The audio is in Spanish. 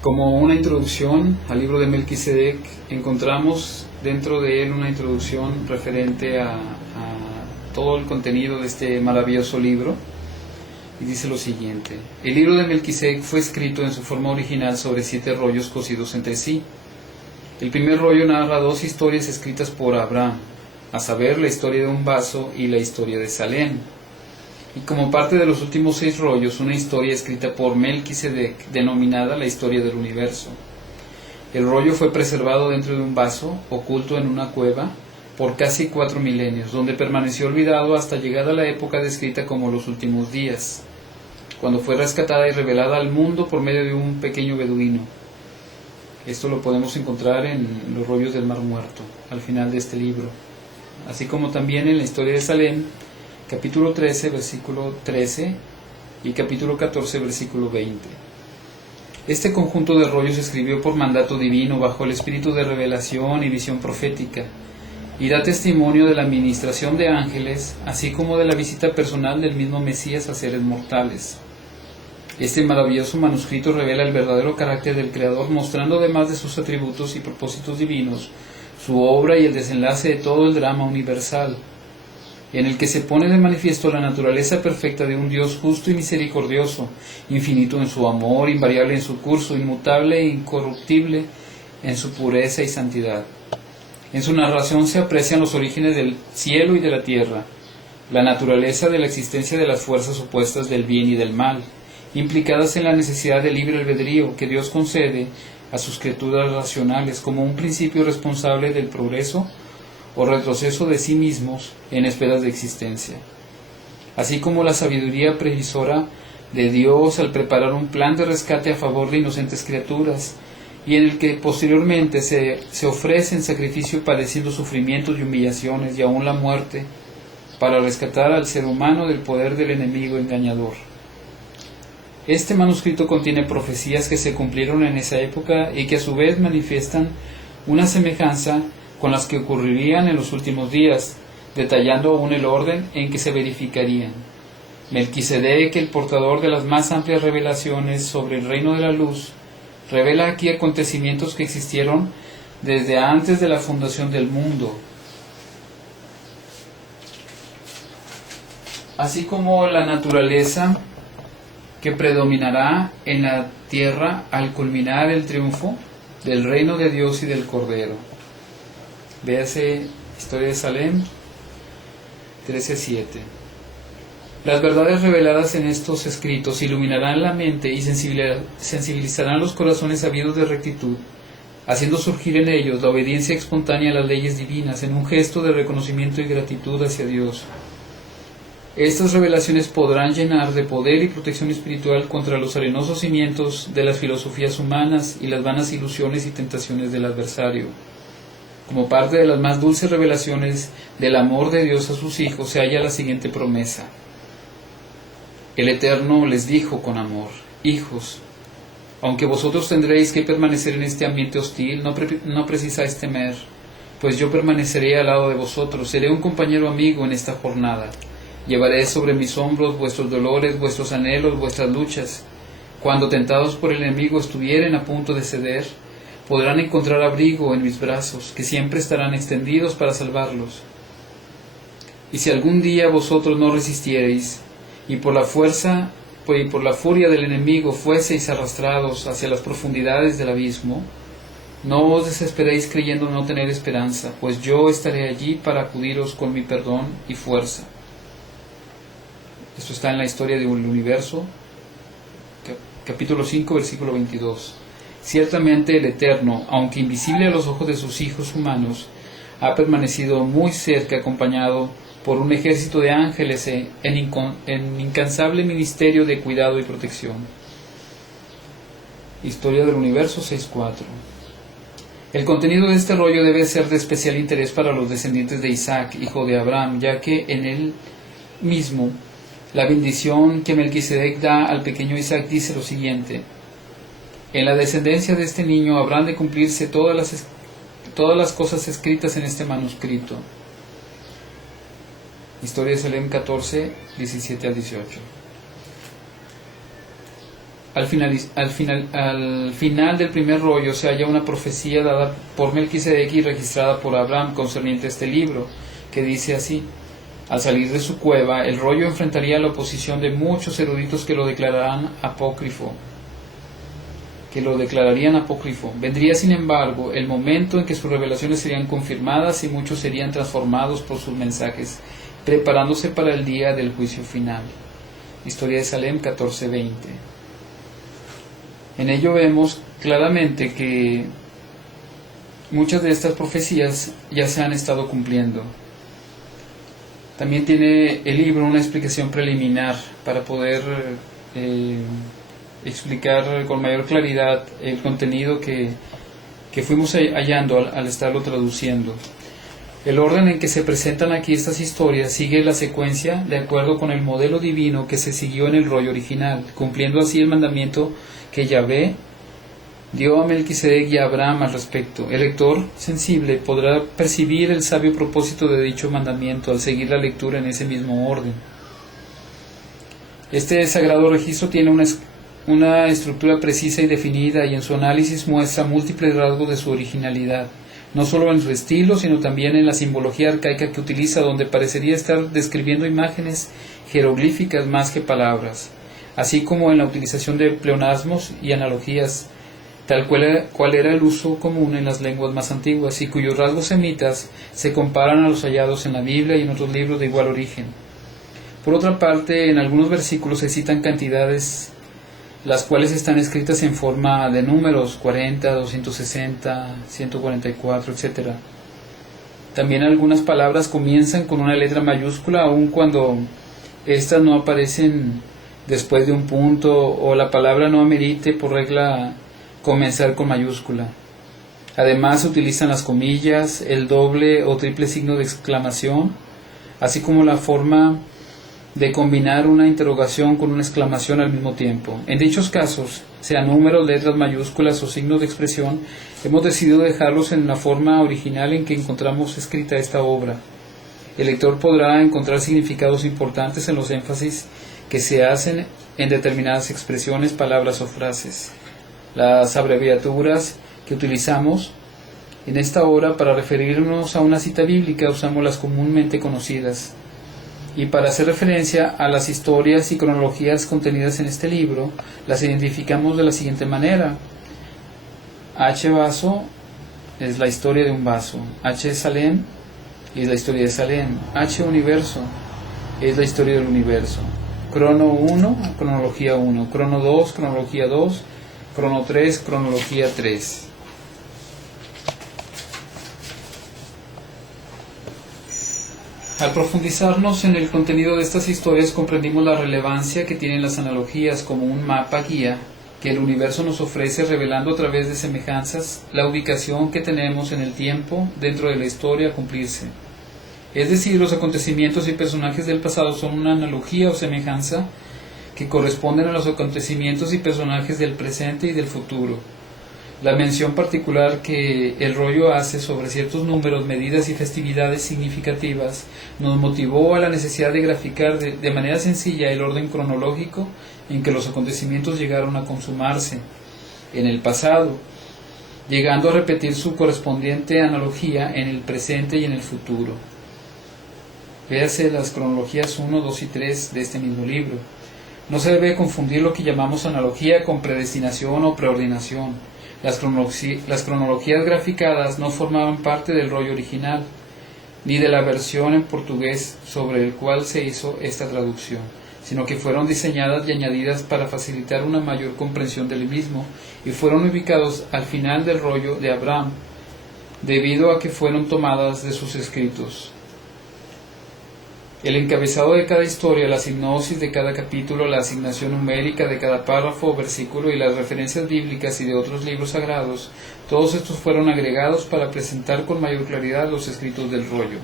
Como una introducción al libro de Melquisedec, encontramos dentro de él una introducción referente a todo el contenido de este maravilloso libro, y dice lo siguiente: el libro de Melquisedec fue escrito en su forma original sobre 7 rollos cosidos entre sí. El primer rollo narra 2 historias escritas por Abraham, a saber, la historia de un vaso y la historia de Salem. Y como parte de los últimos 6 rollos, una historia escrita por Melquisedec, denominada la historia del universo. El rollo fue preservado dentro de un vaso, oculto en una cueva, por casi 4 milenios, donde permaneció olvidado hasta llegada la época descrita como los últimos días, cuando fue rescatada y revelada al mundo por medio de un pequeño beduino. Esto lo podemos encontrar en los rollos del Mar Muerto, al final de este libro, así como también en la historia de Salem, capítulo 13, versículo 13 y capítulo 14, versículo 20. Este conjunto de rollos se escribió por mandato divino bajo el espíritu de revelación y visión profética, y da testimonio de la administración de ángeles, así como de la visita personal del mismo Mesías a seres mortales. Este maravilloso manuscrito revela el verdadero carácter del Creador, mostrando además de sus atributos y propósitos divinos, su obra y el desenlace de todo el drama universal, en el que se pone de manifiesto la naturaleza perfecta de un Dios justo y misericordioso, infinito en su amor, invariable en su curso, inmutable e incorruptible en su pureza y santidad. En su narración se aprecian los orígenes del cielo y de la tierra, la naturaleza de la existencia de las fuerzas opuestas del bien y del mal, implicadas en la necesidad de libre albedrío que Dios concede a sus criaturas racionales como un principio responsable del progreso o retroceso de sí mismos en esferas de existencia, así como la sabiduría previsora de Dios al preparar un plan de rescate a favor de inocentes criaturas, y en el que posteriormente se ofrece en sacrificio padeciendo sufrimientos y humillaciones y aún la muerte, para rescatar al ser humano del poder del enemigo engañador. Este manuscrito contiene profecías que se cumplieron en esa época y que a su vez manifiestan una semejanza con las que ocurrirían en los últimos días, detallando aún el orden en que se verificarían. Melquisedec, el portador de las más amplias revelaciones sobre el reino de la luz, revela aquí acontecimientos que existieron desde antes de la fundación del mundo, así como la naturaleza que predominará en la tierra al culminar el triunfo del reino de Dios y del Cordero. Véase Historia de Salem 13:7. Las verdades reveladas en estos escritos iluminarán la mente y sensibilizarán los corazones ávidos de rectitud, haciendo surgir en ellos la obediencia espontánea a las leyes divinas en un gesto de reconocimiento y gratitud hacia Dios. Estas revelaciones podrán llenar de poder y protección espiritual contra los arenosos cimientos de las filosofías humanas y las vanas ilusiones y tentaciones del adversario. Como parte de las más dulces revelaciones del amor de Dios a sus hijos se halla la siguiente promesa. El Eterno les dijo con amor: hijos, aunque vosotros tendréis que permanecer en este ambiente hostil, no precisáis temer, pues yo permaneceré al lado de vosotros, seré un compañero amigo en esta jornada. Llevaré sobre mis hombros vuestros dolores, vuestros anhelos, vuestras luchas. Cuando tentados por el enemigo estuvieren a punto de ceder, podrán encontrar abrigo en mis brazos, que siempre estarán extendidos para salvarlos. Y si algún día vosotros no resistiereis, y por la furia del enemigo fueseis arrastrados hacia las profundidades del abismo, no os desesperéis creyendo no tener esperanza, pues yo estaré allí para acudiros con mi perdón y fuerza. Esto está en la Historia del Universo, capítulo 5, versículo 22. Ciertamente el Eterno, aunque invisible a los ojos de sus hijos humanos, ha permanecido muy cerca acompañado por un ejército de ángeles en incansable ministerio de cuidado y protección. Historia del Universo 6.4. El contenido de este rollo debe ser de especial interés para los descendientes de Isaac, hijo de Abraham, ya que en él mismo la bendición que Melquisedec da al pequeño Isaac dice lo siguiente: en la descendencia de este niño habrán de cumplirse todas las cosas escritas en este manuscrito. Historia de Salem 14, 17 al 18. al final del primer rollo se halla una profecía dada por Melquisedec y registrada por Abraham concerniente a este libro, que dice así: al salir de su cueva, el rollo enfrentaría la oposición de muchos eruditos que lo declararían apócrifo. Vendría, sin embargo, el momento en que sus revelaciones serían confirmadas y muchos serían transformados por sus mensajes, preparándose para el día del juicio final. Historia de Salem 14:20. En ello vemos claramente que muchas de estas profecías ya se han estado cumpliendo. También tiene el libro una explicación preliminar para poder explicar con mayor claridad el contenido que fuimos hallando al estarlo traduciendo. El orden en que se presentan aquí estas historias sigue la secuencia de acuerdo con el modelo divino que se siguió en el rollo original, cumpliendo así el mandamiento que Yahvé dio a Melquisedec y a Abraham al respecto. El lector sensible podrá percibir el sabio propósito de dicho mandamiento al seguir la lectura en ese mismo orden. Este sagrado registro tiene una estructura precisa y definida, y en su análisis muestra múltiples rasgos de su originalidad, no solo en su estilo, sino también en la simbología arcaica que utiliza, donde parecería estar describiendo imágenes jeroglíficas más que palabras, así como en la utilización de pleonasmos y analogías, tal cual era el uso común en las lenguas más antiguas, y cuyos rasgos semitas se comparan a los hallados en la Biblia y en otros libros de igual origen. Por otra parte, en algunos versículos se citan cantidades las cuales están escritas en forma de números: 40, 260, 144, etc. También algunas palabras comienzan con una letra mayúscula, aun cuando estas no aparecen después de un punto o la palabra no amerite por regla comenzar con mayúscula. Además se utilizan las comillas, el doble o triple signo de exclamación, así como la forma de combinar una interrogación con una exclamación al mismo tiempo. En dichos casos, sean números, letras mayúsculas o signos de expresión, hemos decidido dejarlos en la forma original en que encontramos escrita esta obra. El lector podrá encontrar significados importantes en los énfasis que se hacen en determinadas expresiones, palabras o frases. Las abreviaturas que utilizamos en esta obra para referirnos a una cita bíblica usamos las comúnmente conocidas, y para hacer referencia a las historias y cronologías contenidas en este libro, las identificamos de la siguiente manera: H vaso es la historia de un vaso, H Salem es la historia de Salem, H universo es la historia del universo, crono 1, cronología 1, crono 2, cronología 2, crono 3, cronología 3. Al profundizarnos en el contenido de estas historias, comprendimos la relevancia que tienen las analogías como un mapa guía que el universo nos ofrece, revelando a través de semejanzas la ubicación que tenemos en el tiempo dentro de la historia a cumplirse. Es decir, los acontecimientos y personajes del pasado son una analogía o semejanza que corresponden a los acontecimientos y personajes del presente y del futuro. La mención particular que el rollo hace sobre ciertos números, medidas y festividades significativas nos motivó a la necesidad de graficar de manera sencilla el orden cronológico en que los acontecimientos llegaron a consumarse en el pasado, llegando a repetir su correspondiente analogía en el presente y en el futuro. Véase las cronologías 1, 2 y 3 de este mismo libro. No se debe confundir lo que llamamos analogía con predestinación o preordinación. Las cronologías graficadas no formaban parte del rollo original, ni de la versión en portugués sobre el cual se hizo esta traducción, sino que fueron diseñadas y añadidas para facilitar una mayor comprensión del mismo, y fueron ubicados al final del rollo de Abraham, debido a que fueron tomadas de sus escritos. El encabezado de cada historia, la sinopsis de cada capítulo, la asignación numérica de cada párrafo o versículo y las referencias bíblicas y de otros libros sagrados, todos estos fueron agregados para presentar con mayor claridad los escritos del rollo.